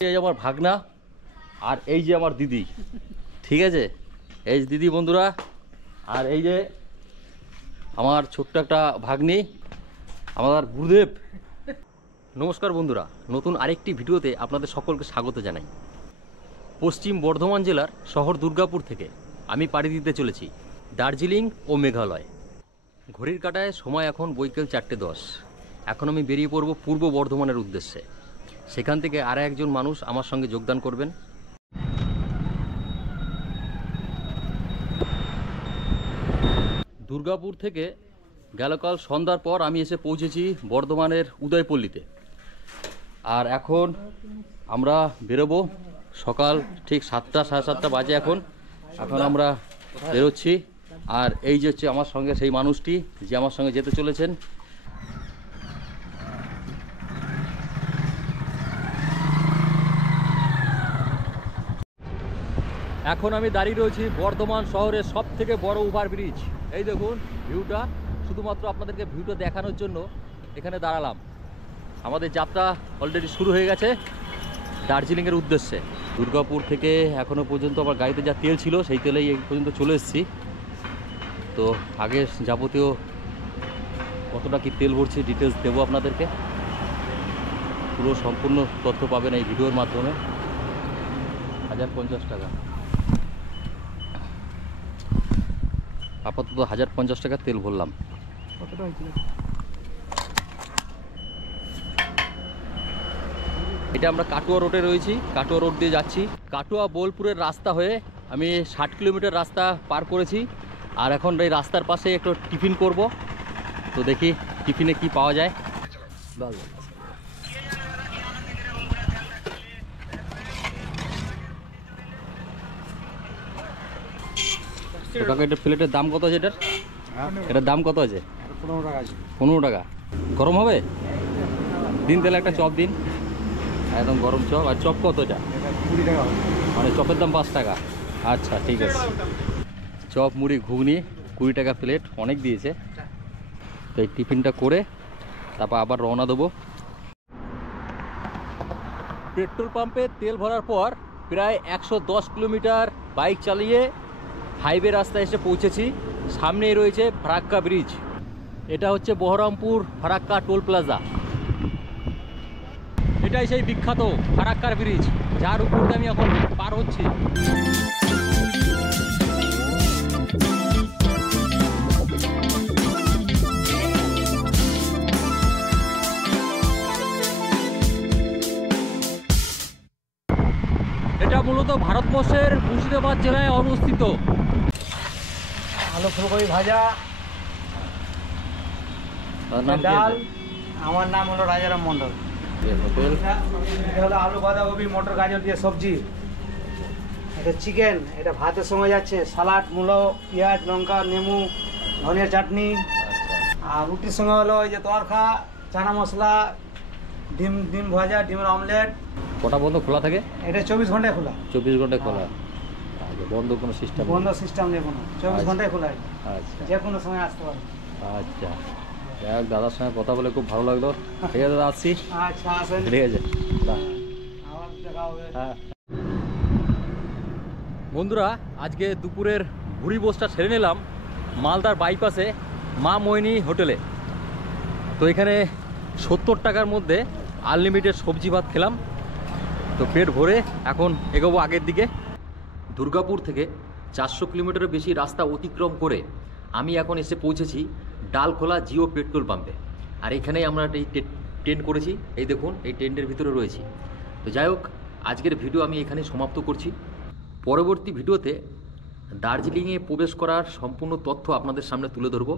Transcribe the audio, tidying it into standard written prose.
এই যে আমার ভাগনা আর এই যে আমার দিদি, ঠিক আছে? এই যে দিদি বন্ধুরা, আর এই যে আমার ছোট্ট একটা ভাগ্নি, আমার গুরুদেব। নমস্কার বন্ধুরা, নতুন আরেকটি ভিডিওতে আপনাদের সকলকে স্বাগত জানাই। পশ্চিম বর্ধমান জেলার শহর দুর্গাপুর থেকে আমি পাড়ি দিতে চলেছি দার্জিলিং ও মেঘালয়। ঘড়ির কাঁটায় সময় এখন বৈকাল 4:10। এখন আমি বেরিয়ে পড়ব পূর্ব বর্ধমানের উদ্দেশ্যে। সেখান থেকে আর একজন মানুষ আমার সঙ্গে যোগদান করবেন। দুর্গাপুর থেকে গেলকাল সন্ধ্যার পর আমি এসে পৌঁছেছি বর্ধমানের উদয়পল্লীতে। আর এখন আমরা বেরোবো সকাল ঠিক 7টা, 7:30 বাজে এখন আমরা বেরোচ্ছি। আর এই যে হচ্ছে আমার সঙ্গে সেই মানুষটি যে আমার সঙ্গে যেতে চলেছেন। এখন আমি দাঁড়িয়ে রয়েছি বর্ধমান শহরের সব থেকে বড় ওভারব্রিজ। এই দেখুন ভিউটা, শুধুমাত্র আপনাদেরকে ভিউটা দেখানোর জন্য এখানে দাঁড়ালাম। আমাদের যাত্রা অলরেডি শুরু হয়ে গেছে দার্জিলিংয়ের উদ্দেশ্যে। দুর্গাপুর থেকে এখনও পর্যন্ত আমার গাড়িতে যা তেল ছিল সেই তেলেই এই পর্যন্ত চলে এসেছি। তো আগে যাবতীয় কতটা কি তেল ভরছি ডিটেলস দেবো আপনাদেরকে। পুরো সম্পূর্ণ তথ্য পাবেন এই ভিডিওর মাধ্যমে। 1050 টাকা, আপাতত 1050 টাকা তেল ভরলাম। এটা আমরা কাটুয়া রোডে রয়েছি, কাটুয়া রোড দিয়ে যাচ্ছি। কাটুয়া বোলপুরের রাস্তা হয়ে আমি 60 কিলোমিটার রাস্তা পার করেছি। আর এখন এই রাস্তার পাশে একটু টিফিন করব। তো দেখি টিফিনে কি পাওয়া যায়। এটা প্লেটের দাম কত আছে? এটার দাম কত আছে? 15 টাকা আছে। 15 টাকা। গরম হবে? দিন তাহলে একটা চপ দিন, একদম গরম চপ। আর চপ কত? এটা 20 টাকা, মানে চপের দাম 5 টাকা। আচ্ছা ঠিক আছে। চপ মুড়ি ঘুগনি 20 টাকা প্লেট, অনেক দিয়েছে। তো এই টিফিনটা করে তারপর আবার রওনা দেবো। পেট্রোল পাম্পে তেল ভরার পর প্রায় 110 কিলোমিটার বাইক চালিয়ে হাইওয়ে রাস্তায় এসে পৌঁছেছি। সামনেই রয়েছে ফারাক্কা ব্রিজ। এটা হচ্ছে বহরমপুর ফারাক্কা টোল প্লাজা। এটাই সেই বিখ্যাত ফারাক্কার ব্রিজ, যার উপর দিয়ে আমি এখন পার হচ্ছি। এটা মূলত ভারতবর্ষের মুর্শিদাবাদ জেলায় অবস্থিত। আলু ফুলকপি ভাজা, ডাল। আমার নাম হলো রাজারাম মন্ডল। এটা হলো আলু বাঁধাকপি মটর গাজর দিয়ে সবজি। এটা চিকেন, এটা ভাতের সঙ্গে যাচ্ছে। সালাড, মূলো, পেঁয়াজ, লঙ্কা, নেমু, ধনিয়া চাটনি। আর রুটির সঙ্গে হলো ওই যে তরকা, চানা মশলা, ডিম ভাজা, ডিমের অমলেট। কটা বন্ধ খোলা থাকে? এটা 24 ঘন্টায় খোলা। 24 ঘন্টায় খোলা। বন্ধ কোনো সিস্টেম? বন্ধ সিস্টেম নেই কোনো, 24 ঘন্টায় খোলা। আচ্ছা, যে কোনো সময় আসতে পারবে। আচ্ছা, যাই হোক, দাদার সঙ্গে কথা বলে খুব ভালো লাগলো। ঠিক আছে দাদা, আসছি। আচ্ছা আসেন। ঠিক আছে, আবার দেখা হবে। হ্যাঁ বন্ধুরা, আজকে দুপুরের ভুড়ি বোসটা ছেড়ে নিলাম মালদার বাইপাসে মা মোহিনী হোটেলে। তো এখানে 70 টাকার মধ্যে আনলিমিটেড সবজি ভাত খেলাম। তো পেট ভরে এখন এগোবো আগের দিকে। দুর্গাপুর থেকে 400 কিলোমিটারের বেশি রাস্তা অতিক্রম করে আমি এখন এসে পৌঁছেছি ডালখোলা জিও পেট্রোল পাম্পে। আর এখানেই আমরা এই টেন্ট করেছি। এই দেখুন, এই টেন্টের ভিতরে রয়েছি। তো যাই হোক, আজকের ভিডিও আমি এখানে সমাপ্ত করছি। পরবর্তী ভিডিওতে দার্জিলিংয়ে প্রবেশ করার সম্পূর্ণ তথ্য আপনাদের সামনে তুলে ধরবো।